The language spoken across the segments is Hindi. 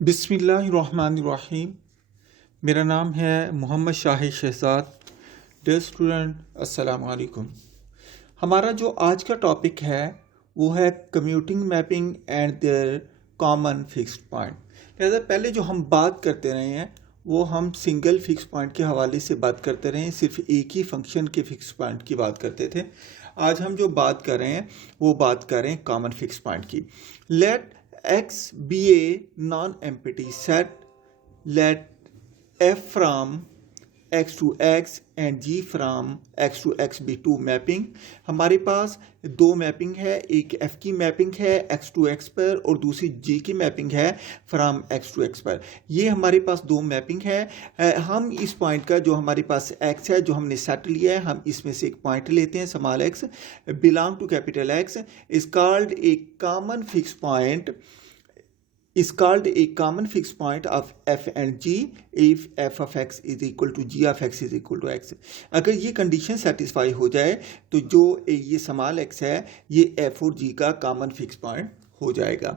बिस्मिल्लाहिर्रहमानिर्रहीम। मेरा नाम है मोहम्मद शाहिद शहजाद। डियर स्टूडेंट, अस्सलाम वालेकुम। हमारा जो आज का टॉपिक है वो है commuting mapping and their common fixed point. लिहाजा पहले जो हम बात करते रहे हैं वो हम सिंगल फिक्स पॉइंट के हवाले से बात करते रहे हैं, सिर्फ एक ही फंक्शन के फिक्स पॉइंट की बात करते थे। आज हम जो बात कर रहे हैं वो बात कर रहे हैं कॉमन फिक्स पॉइंट की। Let X be a non-empty set. Let F from X to X and G from X to X be two mapping. हमारे पास दो मैपिंग है, एक F की मैपिंग है X to X पर और दूसरी G की मैपिंग है फ्राम X to X पर। ये हमारे पास दो मैपिंग है। हम इस पॉइंट का जो हमारे पास X है, जो हमने सेट लिया है, हम इसमें से एक पॉइंट लेते हैं small x belong to capital X is called a common fix point is called a common fixed point of f and g if f of x is equal to g of x is equal to x। अगर ये कंडीशन सेटिस्फाई हो जाए तो जो ये स्मॉल x है ये f और g का कॉमन फिक्स पॉइंट हो जाएगा।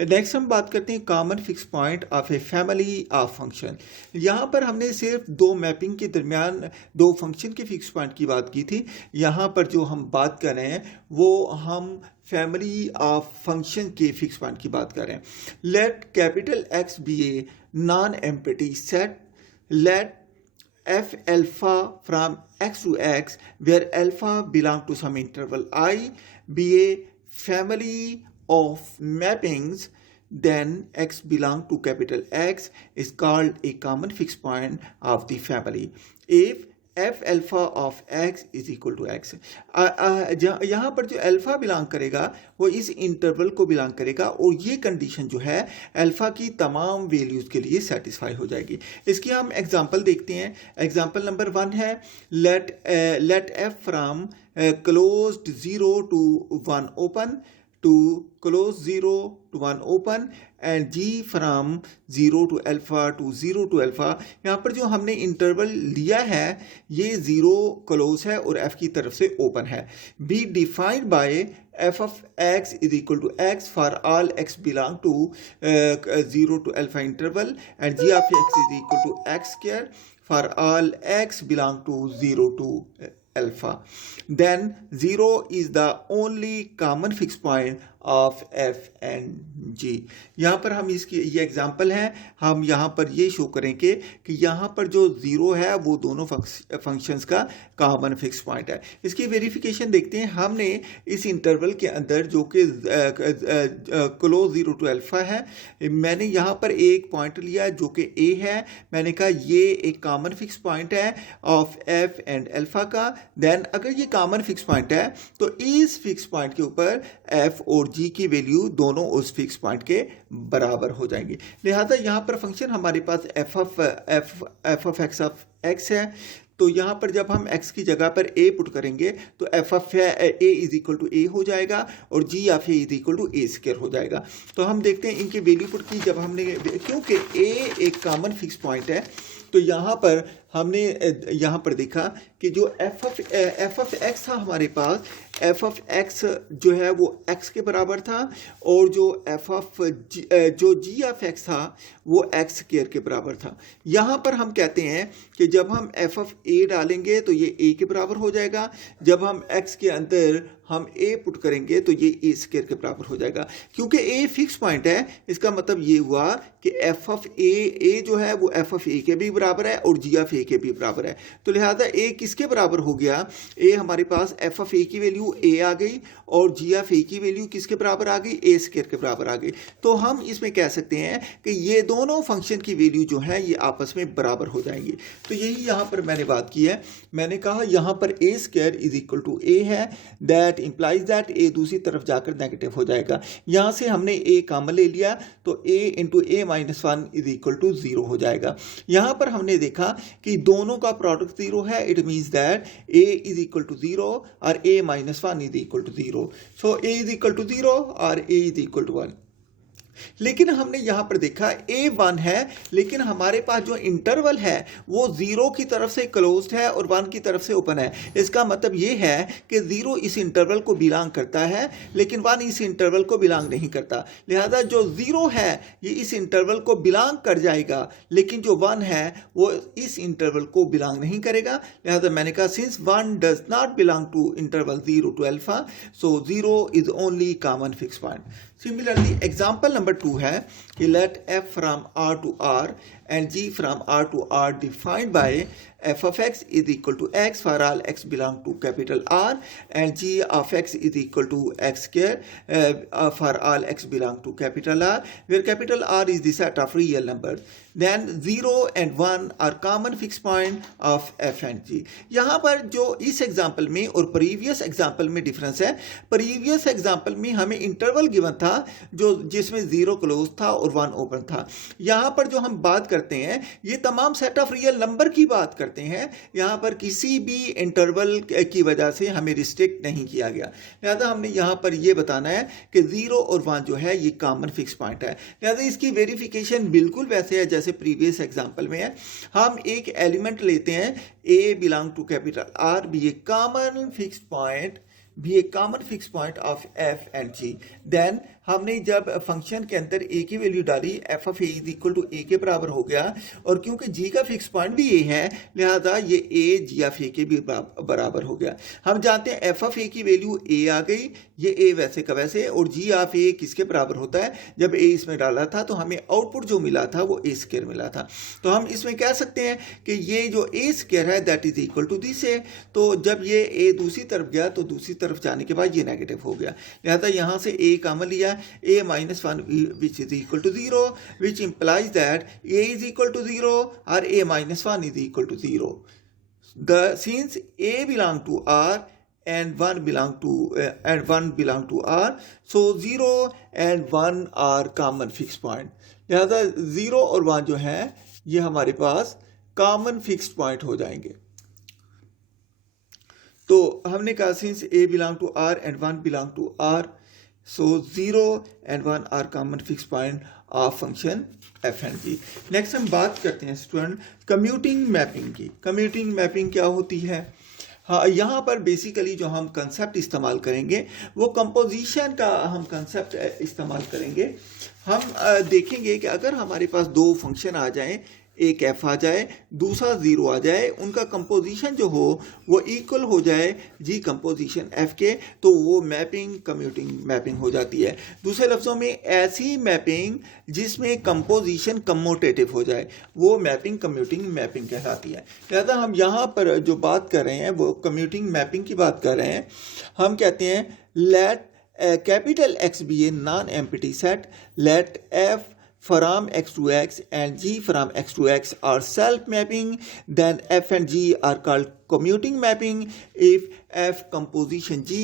नेक्स्ट हम बात करते हैं common fix point of a family of function. यहाँ पर हमने सिर्फ दो मैपिंग के दरमियान दो फंक्शन के फिक्स पॉइंट की बात की थी। यहाँ पर जो हम बात कर रहे हैं वो हम फैमिली ऑफ फंक्शन के फिक्स पॉइंट की बात कर रहे हैं। Let capital X be a non empty set. Let f alpha from x to x where alpha belong to some interval I be a family of mappings, then x belong to capital X is called a common fixed point of the family if f alpha of x is equal to x। यहाँ पर जो अल्फा बिलोंग करेगा वो इस इंटरवल को बिलोंग करेगा और ये कंडीशन जो है अल्फा की तमाम वैल्यूज़ के लिए सेटिस्फाई हो जाएगी। इसकी हम एग्जांपल देखते हैं। एग्जांपल नंबर 1 है let F from closed 0 to 1 open to close 0 to 1 open and g from 0 to alpha to 0 to alpha। यहाँ पर जो हमने इंटरवल लिया है ये 0 क्लोज है और f की तरफ से ओपन है। B defined by f of x is equal to x for all x belong to 0 to alpha interval and g of x is equal to x square for all x belong to 0 to alpha। Then 0 is the only common fixed point of f and g। यहाँ पर हम इसकी ये एग्जांपल है, हम यहाँ पर ये शो करेंगे कि यहाँ पर जो 0 है वो दोनों फंक्शंस का कॉमन फिक्स पॉइंट है। इसकी वेरिफिकेशन देखते हैं। हमने इस इंटरवल के अंदर जो कि क्लोज 0 to अल्फा है, मैंने यहाँ पर एक पॉइंट लिया जो कि a है। मैंने कहा ये एक कॉमन फिक्स पॉइंट है ऑफ f एंड अल्फा का। देन अगर ये कॉमन फिक्स पॉइंट है तो इस फिक्स पॉइंट के ऊपर f और g की वैल्यू दोनों उस फिक्स पॉइंट के बराबर हो जाएंगी। लिहाजा यहाँ पर फंक्शन हमारे पास f of x है। तो यहाँ पर जब हम x की जगह पर a पुट करेंगे तो f of a is equal to a हो जाएगा और g of a is equal to a square हो जाएगा। तो हम देखते हैं इनकी वैल्यू पुट की। जब हमने, क्योंकि a एक कॉमन फिक्स पॉइंट है तो यहाँ पर हमने यहाँ पर देखा कि जो f of x था हमारे पास, f of x जो है वो x के बराबर था और जो g of x था वो x स्क्वायर के बराबर था। यहाँ पर हम कहते हैं कि जब हम f of a डालेंगे तो ये a के बराबर हो जाएगा, जब हम x के अंदर हम a पुट करेंगे तो ये a स्क्वायर के बराबर हो जाएगा। क्योंकि a फिक्स पॉइंट है, इसका मतलब ये हुआ कि f of a जो है वो f of a के भी बराबर है और g of a के भी बराबर है। तो लिहाजा a किसके बराबर हो गया? a हमारे पास f of a की वैल्यू a आ गई और g of a की वैल्यू किसके बराबर आ गई? a स्क्वायर के बराबर आ गई। तो हम इसमें कह सकते हैं कि ये दोनों फंक्शन की वैल्यू जो है ये आपस में बराबर हो जाएंगी। तो यही यहाँ पर मैंने बात की है। मैंने कहा यहाँ पर a square is equal to a है, दैट इंप्लाइज दैट a दूसरी तरफ जाकर नेगेटिव हो जाएगा। यहाँ से हमने a कॉमन ले लिया तो a into a minus 1 is equal to 0 हो जाएगा। यहाँ पर हमने देखा कि दोनों का प्रोडक्ट 0 है, it means that a is equal to 0 और a minus 1 is equal to 0। So a is equal to 0 और a इज इक्वल टू 1। लेकिन हमने यहाँ पर देखा A1 है, लेकिन हमारे पास जो इंटरवल है वो 0 की तरफ से क्लोज्ड है और 1 की तरफ से ओपन है। इसका मतलब ये है कि 0 इस इंटरवल को बिलोंग करता है, लेकिन 1 इस इंटरवल को बिलोंग नहीं करता। लिहाजा जो 0 है ये इस इंटरवल को बिलोंग कर जाएगा, लेकिन जो 1 है वो इस इंटरवल को बिलोंग नहीं करेगा। लिहाजा मैंने कहा since 1 does not belong to interval 0 to alpha, so 0 is only common fix point. Similarly, example number 2 है कि let f from R to R and G from R to R defined by f of x is equal to x for all x belong to capital R and G of x is equal to x square for all x belong to capital R, where capital R is the set of real numbers. Then 0 and 1 are common fixed point of f and G. यहाँ पर जो इस एग्जाम्पल में और प्रीवियस एग्जाम्पल में डिफरेंस है, प्रीवियस एग्जाम्पल में हमें इंटरवल गिवन था जो जिसमें 0 क्लोज था और 1 ओपन था। यहाँ पर जो हम बात करते हैं ये तमाम सेट ऑफ रियल नंबर की बात करते हैं, यहाँ पर किसी भी इंटरवल की वजह से हमें रिस्ट्रिक्ट नहीं किया गया। लिहाजा हमने यहाँ पर ये बताना है कि 0 और 1 जो है ये कॉमन फिक्स पॉइंट है। लिहाजा इसकी वेरिफिकेशन बिल्कुल वैसे है जैसे प्रीवियस एग्जाम्पल में है। हम एक एलिमेंट लेते हैं A belong to capital R be a common fix point of f and g। Then हमने जब फंक्शन के अंदर a की वैल्यू डाली f of a is equal to a के बराबर हो गया, और क्योंकि g का फिक्स पॉइंट भी a है लिहाजा ये a g ऑफ a के भी बराबर हो गया। हम जानते हैं f ऑफ a की वैल्यू a आ गई, ये a वैसे का वैसे, और g ऑफ a किसके बराबर होता है, जब a इसमें डाला था तो हमें आउटपुट जो मिला था वो a स्क्वायर मिला था। तो हम इसमें कह सकते हैं कि ये जो a स्क्वायर है that is equal to this a। तो जब ये a दूसरी तरफ गया तो दूसरी तरफ जाने के बाद ये नेगेटिव हो गया, लिहाजा यहाँ से a कॉमन लिया, a minus 1 which is equal to 0, which implies that a is equal to 0 or a minus 1 is equal to 0. Since a belong to R and 1 belong to R, so 0 and 1 are common fixed point. लिहाजा 0 और 1 जो है ये हमारे पास कॉमन फिक्स्ड पॉइंट हो जाएंगे। तो हमने कहा since a belong to R and 1 belong to R, so 0 and 1 are common fixed point of function f and g. Next हम बात करते हैं स्टूडेंट कम्यूटिंग मैपिंग की। कम्यूटिंग मैपिंग क्या होती है? हाँ, यहाँ पर बेसिकली जो हम कंसेप्ट इस्तेमाल करेंगे वो कंपोजिशन का हम कंसेप्ट इस्तेमाल करेंगे। हम देखेंगे कि अगर हमारे पास दो फंक्शन आ जाएं, एक f आ जाए दूसरा 0 आ जाए, उनका कंपोजिशन जो हो वो इक्वल हो जाए जी कंपोजिशन f के, तो वो मैपिंग कम्यूटिंग मैपिंग हो जाती है। दूसरे लफ्ज़ों में ऐसी मैपिंग जिसमें कंपोजिशन कम्यूटेटिव हो जाए वो मैपिंग कम्यूटिंग मैपिंग कहलाती है। लिहाजा हम यहाँ पर जो बात कर रहे हैं वो कम्यूटिंग मैपिंग की बात कर रहे हैं। हम कहते हैं let capital X be a non empty set, let f from x to x and g from x to x are self mapping, then f and g are called commuting mapping if f composition g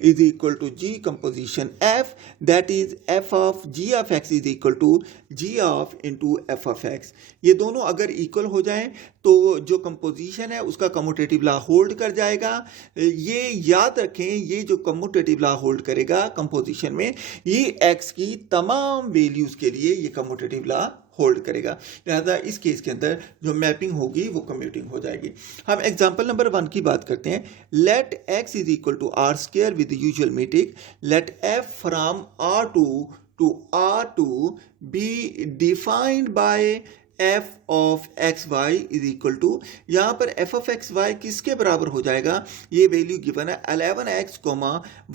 is equal to g composition f, that is f of g of x is equal to g of into f of x। ये दोनों अगर इक्वल हो जाएं तो जो कंपोजिशन है उसका कम्यूटेटिव लॉ होल्ड कर जाएगा। ये याद रखें, ये जो कम्यूटेटिव लॉ होल्ड करेगा कंपोजिशन में, ये x की तमाम वैल्यूज के लिए ये कम्यूटेटिव लॉ होल्ड करेगा। लिहाजा इस केस के अंदर जो मैपिंग होगी वो कम्यूटिंग हो जाएगी। हम एग्जांपल नंबर 1 की बात करते हैं। Let x is equal to R square with usual metric, let f from R2 to R2 be defined by f of X Y is equal to, यहाँ पर f ऑफ एक्स वाई किसके बराबर हो जाएगा, ये वैल्यू गिवन है 11x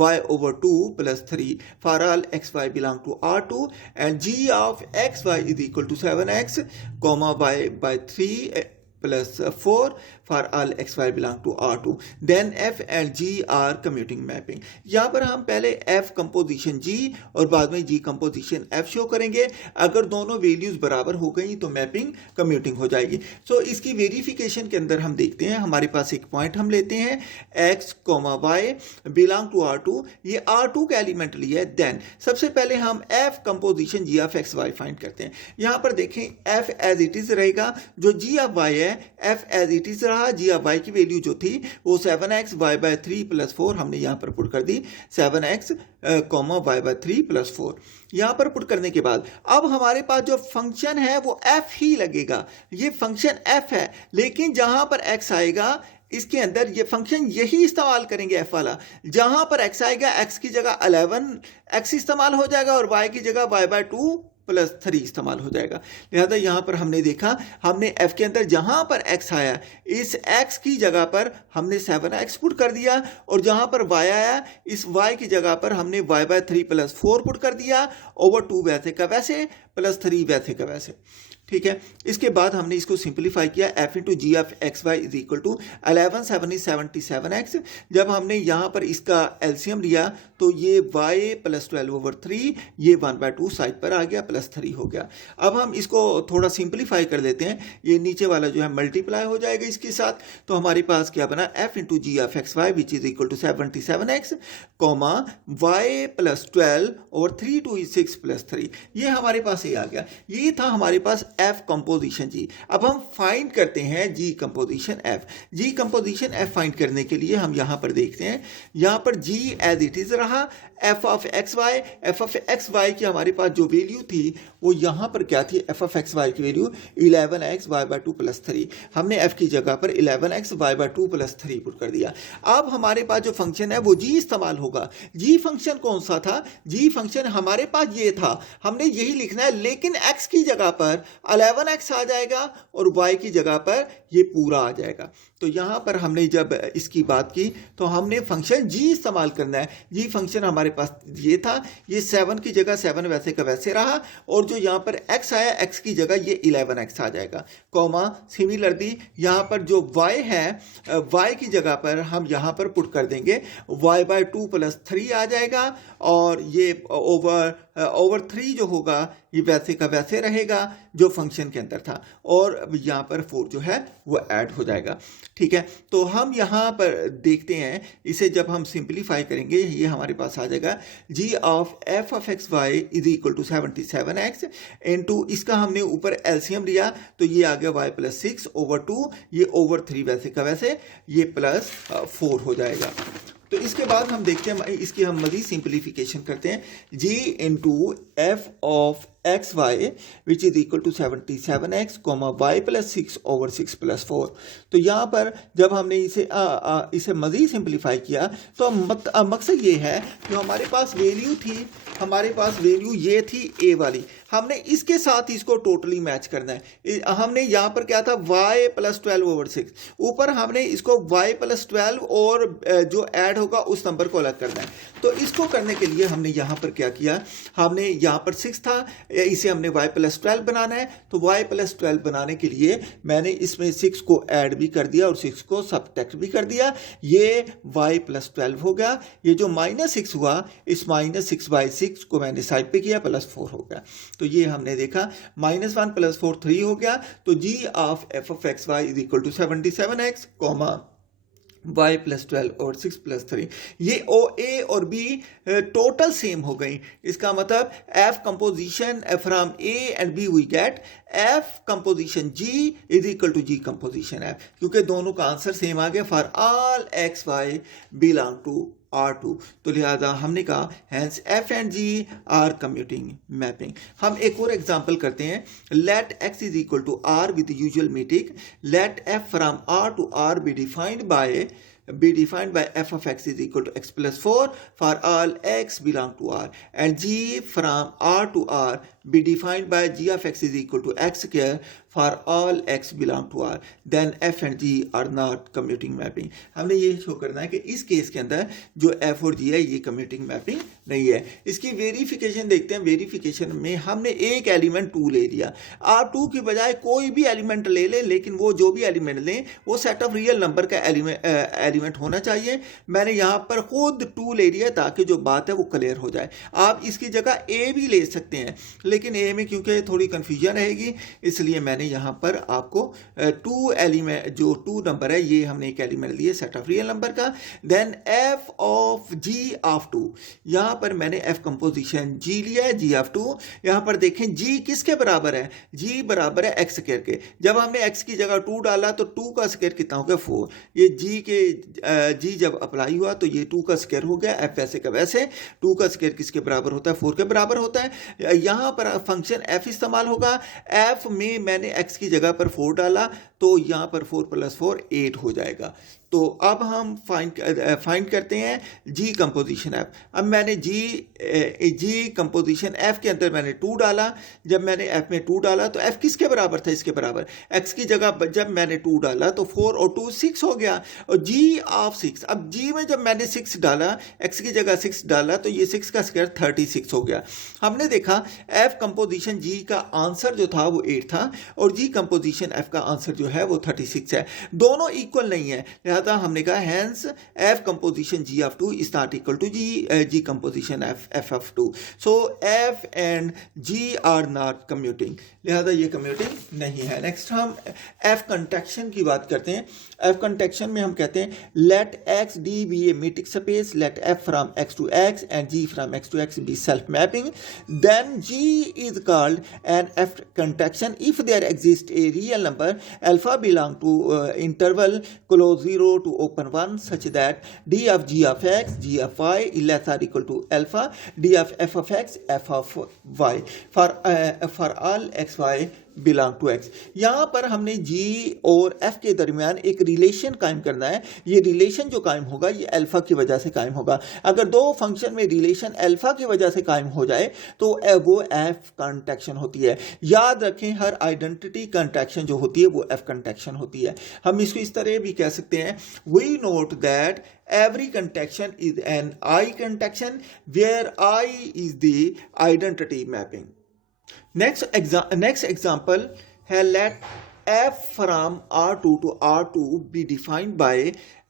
y over 2 plus 3 for all X Y belong to R2 and g of X Y is equal to 7x y by 3 plus 4 for all x y belong to R2, then f and g are commuting mapping। यहाँ पर हम पहले f कंपोजिशन g और बाद में g कंपोजिशन f शो करेंगे। अगर दोनों वैल्यूज बराबर हो गई तो मैपिंग कम्यूटिंग हो जाएगी। सो इसकी वेरिफिकेशन के अंदर हम देखते हैं, हमारे पास एक पॉइंट हम लेते हैं x y belong to R2, ये R2 का एलिमेंट लिया है। देन सबसे पहले हम f composition g of x y find करते हैं। यहाँ पर देखें f एज इट इज रहेगा, जो g ऑफ y है एफ एज इट इज रहा, जी ऑफ वाई की वैल्यू जो थी वो 7x y/3 + 4 हमने यहाँ पर पुट कर दी, 7x y/3 + 4 यहाँ पर पुट करने के बाद अब हमारे पास जो फंक्शन है वो f ही लगेगा। ये फंक्शन f है, लेकिन जहां पर x आएगा इसके अंदर ये फंक्शन यही इस्तेमाल करेंगे f वाला। जहां पर x आएगा x की जगह 11x इस्तेमाल हो जाएगा और y की जगह y/2 + 3 इस्तेमाल हो जाएगा। लिहाजा यहां पर हमने देखा, हमने f के अंदर जहां पर x आया इस x की जगह पर हमने 7x पुट कर दिया और जहां पर y आया इस y की जगह पर हमने y/3 + 4 पुट कर दिया, ओवर 2 वैसे का वैसे + 3 वैसे का वैसे। ठीक है, इसके बाद हमने इसको सिंप्लीफाई किया, f into G of X Y is equal to 11 7 is 77x। जब हमने यहाँ पर इसका एलसीएम लिया तो ये y + 12/3, ये 1/2 साइड पर आ गया, +3 हो गया। अब हम इसको थोड़ा सिंप्लीफाई कर देते हैं, ये नीचे वाला जो है मल्टीप्लाई हो जाएगा इसके साथ, तो हमारे पास क्या बना, f into G of X Y which is equal to 77x, comma y + 12/3 to 6 + 3, ये हमारे पास ये आ गया। ये था हमारे पास f कंपोजिशन जी। अब हम फाइंड करते हैं g composition f। g composition f find करने के लिए हम यहां पर देखते हैं, यहां पर g एज इट इज रहा, f ऑफ एक्स वाई की हमारे पास जो वैल्यू थी वो यहां पर क्या थी, f ऑफ एक्स वाई की वैल्यू 11x y/2 + 3, हमने f की जगह पर 11x y/2 + 3 पुट कर दिया। अब हमारे पास जो फंक्शन है वो g इस्तेमाल होगा। g फंक्शन कौन सा था, g फंक्शन हमारे पास ये था, हमने यही लिखना है, लेकिन x की जगह पर 11x आ जाएगा और y की जगह पर ये पूरा आ जाएगा। तो यहां पर हमने जब इसकी बात की तो हमने फंक्शन g इस्तेमाल करना है। g फंक्शन हमारे पास ये था, ये 7 की जगह 7 वैसे का वैसे रहा और जो यहां पर x आया x की जगह ये 11x आ जाएगा, कॉमा सिमिलरली यहां पर जो y है y की जगह पर हम यहां पर पुट कर देंगे, y/2 + 3 आ जाएगा और ये ओवर 3 जो होगा ये वैसे का वैसे रहेगा जो फंक्शन के अंदर था और यहाँ पर 4 जो है वो ऐड हो जाएगा। ठीक है, तो हम यहाँ पर देखते हैं, इसे जब हम सिंप्लीफाई करेंगे ये हमारे पास आ जाएगा g of f of X Y is equal to 77x into इसका हमने ऊपर एलसीएम लिया तो ये आ गया y + 6 ओवर 2, ये ओवर 3 वैसे का वैसे, ये +4 हो जाएगा। तो इसके बाद हम देखते हैं, इसकी हम मज़ीद सिंप्लीफिकेशन करते हैं, g into F of X Y which is equal to 77x, y + 6 over 6 + 4। तो यहाँ पर जब हमने इसे मज़ीद सिंप्लीफाई किया तो मकसद ये है कि हमारे पास वैल्यू थी, हमारे पास वैल्यू ये थी a वाली, हमने इसके साथ इसको टोटली मैच करना है। हमने यहाँ पर क्या था, y + 12/6, ऊपर हमने इसको y + 12 और जो ऐड होगा उस नंबर को अलग करना है। तो इसको करने के लिए हमने यहाँ पर क्या किया, हमने यहाँ पर 6 था, इसे हमने y + 12 बनाना है, तो y + 12 बनाने के लिए मैंने इसमें 6 को ऐड भी कर दिया और 6 को सबट्रैक्ट भी कर दिया, ये y + 12 हो गया। ये जो -6 हुआ, इस -6/6 को मैंने साइड पे किया, +4 हो गया। तो ये हमने देखा -1 + 4 3 हो गया। तो g of f of X Y is equal to 77x, y + 12 और 6 + 3, ये ओ ए और बी टोटल सेम हो गई। इसका मतलब f composition from a and b we get f composition g is equal to g composition f, क्योंकि दोनों का आंसर सेम आ गया, for all X Y belong to R2। तो लिहाजा हमने कहा hence f and g are commuting mapping. हम एक और एग्जांपल करते हैं, let x is equal to r with usual meeting, let f from r to r be defined by f of x is equal to x + 4 for all x belong to r, and g from r to r be defined by g of x is equal to x square for all x belong to r, then f and g are not commuting mapping। हमने ये शो करना है कि इस केस के अंदर जो f और g है ये commuting mapping नहीं है। इसकी वेरिफिकेशन देखते हैं, वेरिफिकेशन में हमने एक एलिमेंट 2 ले लिया, आप 2 की बजाय कोई भी एलिमेंट ले लें, लेकिन वो जो भी एलिमेंट लें वो सेट ऑफ रियल नंबर का एलिमेंट होना चाहिए। मैंने यहाँ पर खुद 2 ले लिया ताकि जो बात है वो क्लियर हो जाए। आप इसकी जगह a भी ले सकते हैं, लेकिन ए में क्योंकि थोड़ी कन्फ्यूजन रहेगी इसलिए मैंने यहाँ पर आपको 2 एलिमेंट, जो 2 नंबर है ये हमने एक एलिमेंट लिए सेट ऑफ रियल नंबर का। Then F of G of 2, यहाँ पर मैंने एफ कंपोजिशन जी लिया है, जी ऑफ 2। यहाँ पर देखें जी किसके बराबर है, जी बराबर है एक्स स्क्वायर के। जब हमने एक्स की जगह 2 डाला तो 2 का स्क्वायर कितना हो गया 4। ये जी जब अप्लाई हुआ तो ये 2 का स्क्वायर हो गया। एफ वैसे का वैसे 2 का स्क्वायर किसके बराबर होता है, 4 के बराबर होता है। यहाँ पर फंक्शन एफ इस्तेमाल होगा। एफ में मैंने एक्स की जगह पर 4 डाला तो यहाँ पर 4 + 4 8 हो जाएगा। तो अब हम फाइंड करते हैं जी कंपोजिशन एफ। अब मैंने जी कंपोजिशन एफ के अंदर मैंने 2 डाला। जब मैंने एफ में 2 डाला तो एफ किसके बराबर था, इसके बराबर। एक्स की जगह जब मैंने 2 डाला तो 4 और 2 6 हो गया, और जी ऑफ 6। अब जी में जब मैंने 6 डाला, एक्स की जगह 6 डाला तो ये 6 का स्क्वायर 36 हो गया। हमने देखा एफ कंपोजिशन जी का आंसर जो था वो 8 था, और जी कंपोजिशन एफ का आंसर जो है वो 36 है। दोनों इक्वल नहीं है, लिहाजा हमने कहा hence F composition G of 2 is not equal to G composition F of 2। So F and G are not commuting, लिहाजा ये कम्यूटिंग नहीं है। नेक्स्ट हम एफ कंटेक्शन की बात करते हैं। एफ कंटेक्शन में हम कहते हैं let X D be a metric space, let F from X to X and G from X to X be self mapping, then G is called an F contraction if there exist a real number alpha belong to interval close 0 to open 1 such that d of g of x, g of y is less or equal to alpha d of f of x, f of y for all x y belong to X. यहाँ पर हमने जी और एफ के दरमियान एक रिलेशन कायम करना है। ये रिलेशन जो कायम होगा ये अल्फा की वजह से कायम होगा। अगर दो फंक्शन में रिलेशन अल्फा की वजह से कायम हो जाए तो वो एफ कंटेक्शन होती है। याद रखें हर आइडेंटिटी कंटेक्शन जो होती है वो एफ कंटेक्शन होती है। हम इसको इस तरह भी कह सकते हैं, we note that every contection is an I contection where I is the identity mapping. Next example है, let f from R2 to R2 be defined by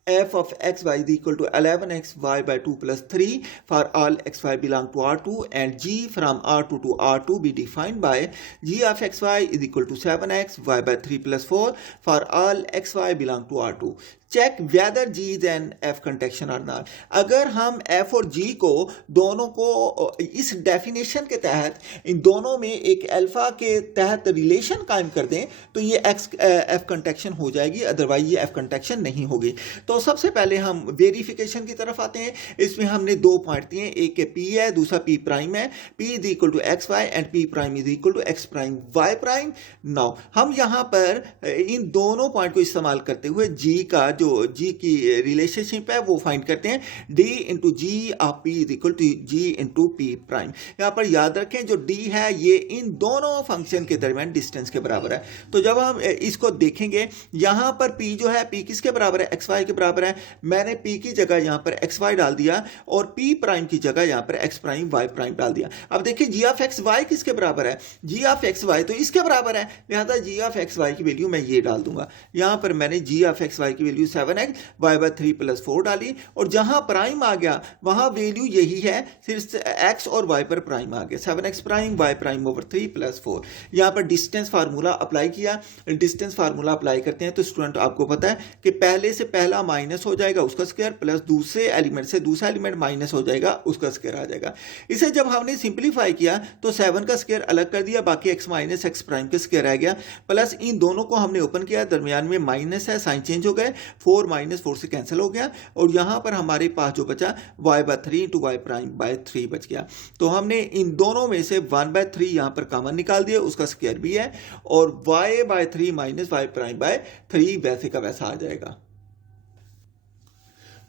f of xy is equal to 11xy by 2 plus 3 for all xy belong to R2, and g from R2 to R2 be defined by g of xy is equal to 7xy by 3 plus 4 for all xy belong to R2. Check whether G is an F contraction or not. अगर हम एफ और जी को दोनों को इस डेफिनेशन के तहत इन दोनों में एक अल्फा के तहत रिलेशन कायम कर दें तो ये एफ कंटेक्शन हो जाएगी, अदरवाइज ये एफ कंटेक्शन नहीं होगी। तो सबसे पहले हम वेरिफिकेशन की तरफ आते हैं। इसमें हमने 2 पॉइंट दिए, एक पी है, दूसरा पी प्राइम है। P is equal to X Y and P prime is equal to X prime Y prime. Now हम यहाँ पर इन दोनों पॉइंट को इस्तेमाल करते हुए जी का जो जी की रिलेशनशिप है वो फाइंड करते हैं। D into G of P is equal to G into P prime. यहाँ पर याद रखें जो डी है ये इन दोनों फंक्शन के दरमियान डिस्टेंस के बराबर है। तो जब हम इसको देखेंगे यहाँ पर पी जो है पी किसके बराबर है, एक्स वाई के बराबर है। मैंने पी की जगह यहाँ पर एक्स वाई डाल दिया और पी प्राइम की जगह यहाँ पर एक्स प्राइम वाई प्राइम डाल दिया। अब देखिए जी ऑफ एक्स वाई किसके बराबर है, जी ऑफ एक्स वाई तो इसके बराबर है, लिहाजा जी ऑफ एक्स वाई की वैल्यू मैं ये डाल दूंगा। यहाँ पर मैंने जी ऑफ एक्स वाई की value 7x y by 3 plus 4 डाली, और जहां प्राइम आ गया वहां वैल्यू यही है, सिर्फ x और y पर प्राइम आ गया, 7x prime y prime over 3 plus 4। यहां पर डिस्टेंस फार्मूला अप्लाई किया। डिस्टेंस फार्मूला अप्लाई करते हैं तो स्टूडेंट आपको पता है कि पहले से पहला माइनस हो जाएगा उसका स्क्वायर, प्लस दूसरे एलिमेंट से दूसरा एलिमेंट माइनस हो जाएगा उसका स्क्वायर आ जाएगा। इसे जब हमने सिंप्लीफाई किया तो 7 का स्क्वायर अलग कर दिया, बाकी x माइनस एक्स प्राइम का स्क्वायर आ गया, प्लस इन दोनों को हमने ओपन किया, दरमियान में माइनस है, साइन चेंज हो गए, 4 माइनस 4 से कैंसिल हो गया, और यहां पर हमारे पास जो बचा y by 3 into Y prime by 3 बच गया। तो हमने इन दोनों में से 1/3 यहां पर कॉमन निकाल दिया, उसका स्क्वायर भी है, और y by 3 minus Y prime by 3 वैसे का वैसा आ जाएगा।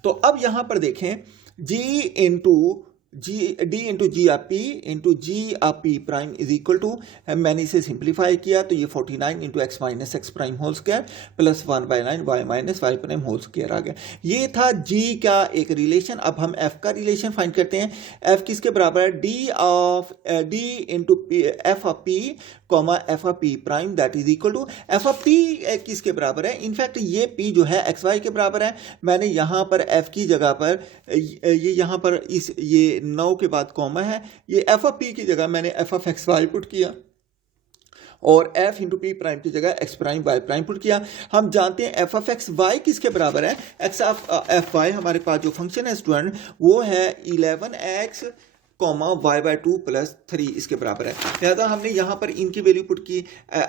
तो अब यहां पर देखें g into D into G of P into G of P prime is equal to, मैंने इसे सिंप्लीफाई किया तो ये 49 into X minus X prime whole square plus 1/9 Y minus Y prime whole square आ गया। ये था जी का एक रिलेशन। अब हम एफ का रिलेशन फाइंड करते हैं। एफ किसके बराबर है, D into F of P comma F of P prime that is equal to F of P किसके बराबर है, इनफैक्ट ये पी जो है एक्स वाई के बराबर है। मैंने यहाँ पर एफ की जगह पर ये यहाँ पर इस ये 9 के बाद कॉमा है, ये एफ ऑफ पी की जगह मैंने F of X Y put किया और एफ इंटू पी प्राइम की जगह X prime Y prime put किया। हम जानते हैं एफ ऑफ एक्स वाई किसके बराबर है, एक्स ऑफ एफ वाई हमारे पास जो फंक्शन है स्टूडेंट वो है 11x वाई बाई 2 प्लस 3 इसके बराबर है। लिहाजा हमने यहाँ पर इनकी वैल्यू पुट की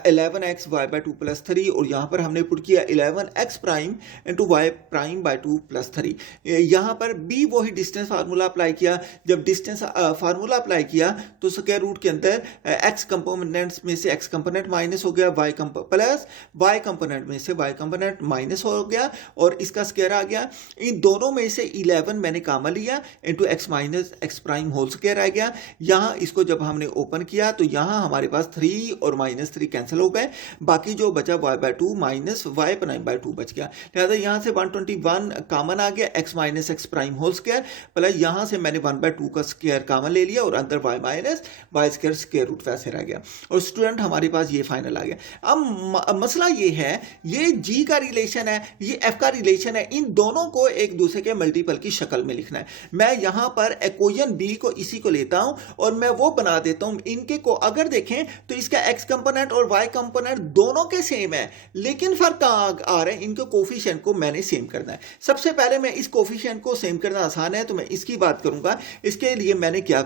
11x वाई बाई 2 प्लस 3 और यहाँ पर हमने पुट किया 11x prime into Y prime by 2 plus 3। यहाँ पर भी वही डिस्टेंस फार्मूला अप्लाई किया। जब डिस्टेंस फार्मूला अप्लाई किया तो स्क्वायर रूट के अंदर x कंपोनेंट्स में से x कंपोनेंट माइनस हो गया, प्लस y कंपोनेंट में से y कंपोनेंट माइनस हो गया और इसका स्क्वायर आ गया। इन दोनों में से 11 मैंने कॉमन लिया into X minus X prime whole square आ गया। यहाँ इसको जब हमने ओपन किया तो यहाँ हमारे पास 3 और -3 कैंसिल हो गए, बाकी जो बचा y by 2 minus Y prime by 2 बच गया। लिहाजा यहाँ से 121 कॉमन आ गया, x minus X prime whole square plus यहाँ से मैंने 1/2 का स्क्वायर कॉमन ले लिया और अंदर y minus Y square square root वैसे रह गया और स्टूडेंट हमारे पास ये फाइनल आ गया। अब मसला ये है, ये g का रिलेशन है, ये f का रिलेशन है, इन दोनों को एक दूसरे के मल्टीपल की शक्ल में लिखना है। मैं यहाँ पर इक्वेशन b को इसी को लेता हूं और मैं वो बना देता हूं। इनके को अगर देखें तो इसका x कंपोनेंट और y कंपोनेंट दोनों के सेम है, लेकिन फर्क कहां आ रहा है, इनके कोफिशिएंट को मैंने सेम करना है। सबसे पहले मैं इस कोफिशिएंट को सेम करना आसान है तो मैं इसकी बात करूंगा। इसके लिए मैंने क्या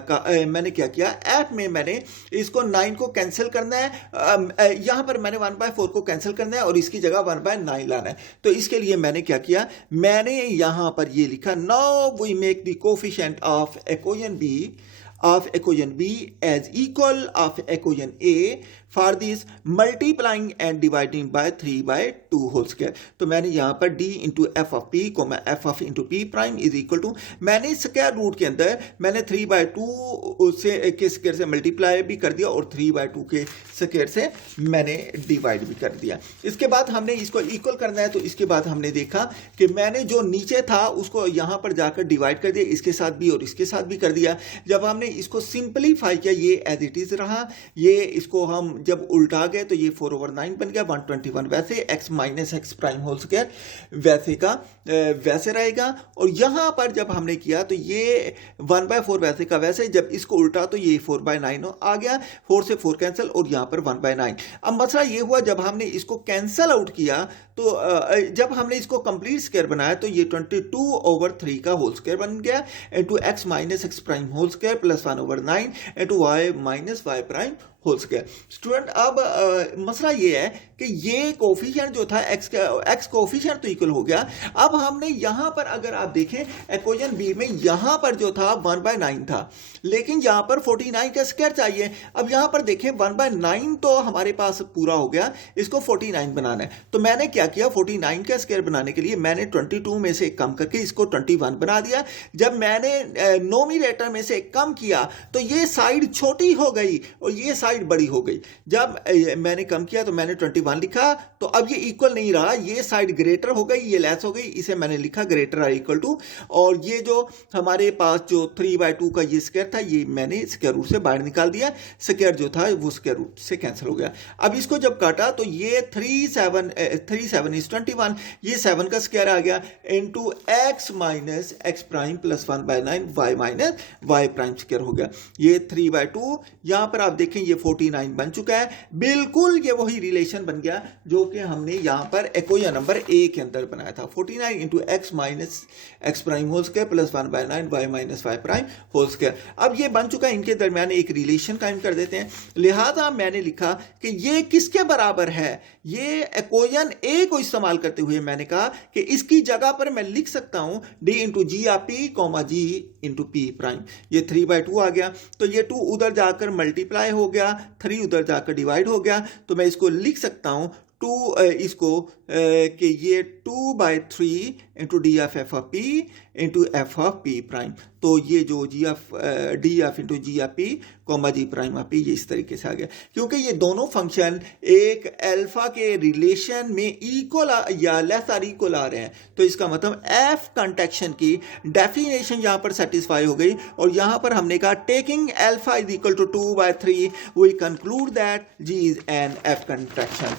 किया, ऐप में मैंने इसको 9 को कैंसिल करना है, यहां पर मैंने 1/4 को कैंसिल करना है और इसकी जगह 1/9 लाना है। तो इसके लिए मैंने क्या किया, मैंने यहां पर ये लिखा, now we make the coefficient of equation b as equal of equation a for this multiplying and dividing by 3/2 whole square। तो मैंने यहाँ पर d into f of p f of into p prime is equal to, मैंने स्क्वायर रूट के अंदर मैंने 3/2 से के स्क्वायर से मल्टीप्लाई भी कर दिया और 3/2 के स्क्वायर से मैंने डिवाइड भी कर दिया। इसके बाद हमने इसको इक्वल करना है तो इसके बाद हमने देखा कि मैंने जो नीचे था उसको यहाँ पर जाकर डिवाइड कर दिया, इसके साथ भी और इसके साथ भी कर दिया। जब हमने इसको सिंपलीफाई किया ये एज इट इज रहा, ये इसको हम जब उल्टा गए तो ये 4/9 बन गया, 121 वैसे x minus X prime whole square वैसे का वैसे रहेगा। और यहाँ पर जब हमने किया तो ये 1/4 वैसे का वैसे, जब इसको उल्टा तो ये 4/9 आ गया, 4 से 4 कैंसिल और यहाँ पर 1/9। अब मसला ये हुआ जब हमने इसको कैंसिल आउट किया तो जब हमने इसको कंप्लीट स्क्वायर बनाया तो ये 22/3 का होल स्क्वायर बन गया into X minus X prime whole square plus 1/9 into Y minus Y prime whole square. Student अब मसला ये है कि ये कोफिशिएंट जो था एक्स कोफिशिएंट तो इक्वल हो गया। अब हमने यहाँ पर अगर आप देखें इक्वेशन बी में यहाँ पर जो था 1/9 था, लेकिन यहाँ पर 49 का स्क्वायर चाहिए। अब यहाँ पर देखें 1/9 तो हमारे पास पूरा हो गया, इसको 49 बनाना है। तो मैंने क्या किया, 49 का स्क्वायर बनाने के लिए मैंने 22 में से कम करके इसको 21 बना दिया। जब मैंने नोमिनेटर में से कम किया तो ये साइड छोटी हो गई और ये साइड बड़ी हो गई। जब मैंने कम किया तो मैंने 21 लिखा, तो अब ये इक्वल नहीं रहा, ये साइड ग्रेटर हो गई, ये लेस हो गई, इसे मैंने लिखा ग्रेटर और इक्वल टू। और ये जो हमारे पास जो 3/2 का ये स्क्वायर था ये मैंने स्क्वायर रूट से बाहर निकाल दिया, स्क्वायर जो था वो स्क्वायर रूट से कैंसिल हो गया। अब इसको जब काटा तो ये 3 7 is 21, ये 7 का स्क्वायर आ गया into X minus X prime plus 1/9 Y minus Y prime square हो गया। ये 3/2, यहाँ पर आप देखें ये 49 बन चुका है। बिल्कुल ये वही रिलेशन बन गया जो कि हमने यहाँ पर इक्वेशन नंबर ए के अंदर बनाया था, 49 into X minus X prime whole square plus 1/9 Y minus Y prime whole square. अब ये बन चुका है, इनके दरमियान एक रिलेशन कायम कर देते हैं। लिहाजा मैंने लिखा कि ये किसके बराबर है, ये इक्वेशन ए को इस्तेमाल करते हुए मैंने कहा कि इसकी जगह पर मैं लिख सकता हूं D into G of P comma G into P prime. ये 3/2 आ गया, तो ये 2 उधर जाकर मल्टीप्लाई हो गया, 3 उधर जाकर डिवाइड हो गया, तो मैं इसको लिख सकता हूं कि ये 2/3 into D of F of P into F of P prime. तो ये जो G of D of into G of P comma G prime of P ये इस तरीके से आ गया, क्योंकि ये दोनों फंक्शन एक अल्फा के रिलेशन में इक्वल या लेस और इक्वल आ रहे हैं। तो इसका मतलब एफ कंट्रैक्शन की डेफिनेशन यहाँ पर सेटिस्फाई हो गई। और यहाँ पर हमने कहा taking alpha is equal to 2/3 we conclude that G is an F contraction.